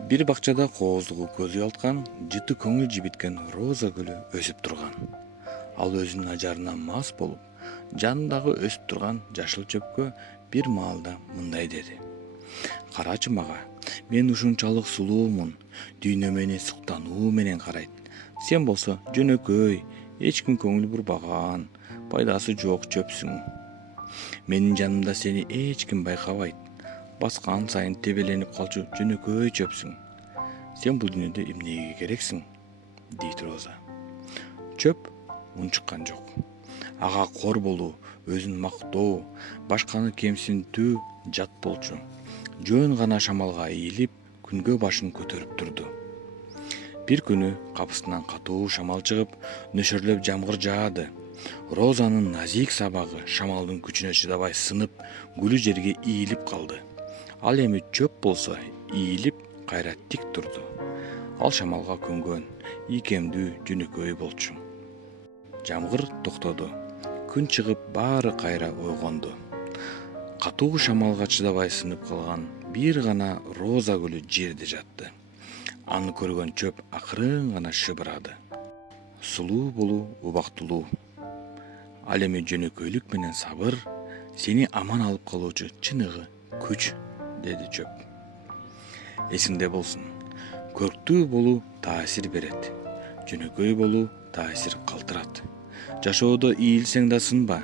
Бир бакчада кооздугу көз уялткан, жыты көңүл жибиткен роза гүлү өсүп турган. Ал өзүнүн ажарына мас болуп, жанындагы өсүп турган жашыл чөпкө бир маалда мындай деди: "Карачы мага, мен ушунчалык сулуумун, дүйнө мени суктануу менен карайт. Сен болсо жөнөкөй, эч ким көңүл бурбаган, пайдасы жок чөпсүң. Менин жанымда сени эч ким байкабайт. Баскан сайын тебеленип калчу жөнөкөй чөпсүң. Сен бул дүйнөдө эмнеге керексиң?" дейт роза. Чөп унчуккан жок. Ага кор болуу, өзүн мактоо, башканы кемсинтүү жат болчу. Жөн гана шамалга ийилип, күнгө башын көтөрүп турду. Бир күнү капысынан катуу шамал чыгып, нөшөрлөп жамгыр жаады. Розанын назик сабагы шамалдын күчүнө чыдабай сынып, гүлү жерге ийилип калды. Ал эми чөп болсо ийилип, кайра тик турду. Ал шамалга көнгөн, ийкемдүү жөнөкөй болчу. Жамгыр токтоду. Күн чыгып, баары кайра ойгонду. Катуу шамалга чыдабай сынып калган бир гана роза гүлү жерде жатты. Аны көргөн чөп акырын гана шыбырады. Сулуу болуу убактылуу. Ал эми жөнөкөйлүк менен сабыр, сени аман алып калуучу чыныгы күч, деди чөп. Эсиңде болсун, көрктүү болуу таасир берет, жөнөкөй болуу таасир калтырат. Жашоодо ийилсең да сынба,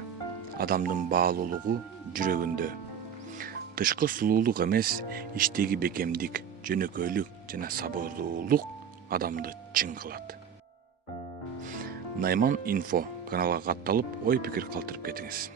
адамдын баалуулугу жүрөгүндө. Тышкы сулуулук эмес, ичтеги бекемдик, жөнөкөйлүк жана сабырдуулук адамды чың кылат. Найман Инфо каналга катталып, ой пикир калтырып кетиңиз.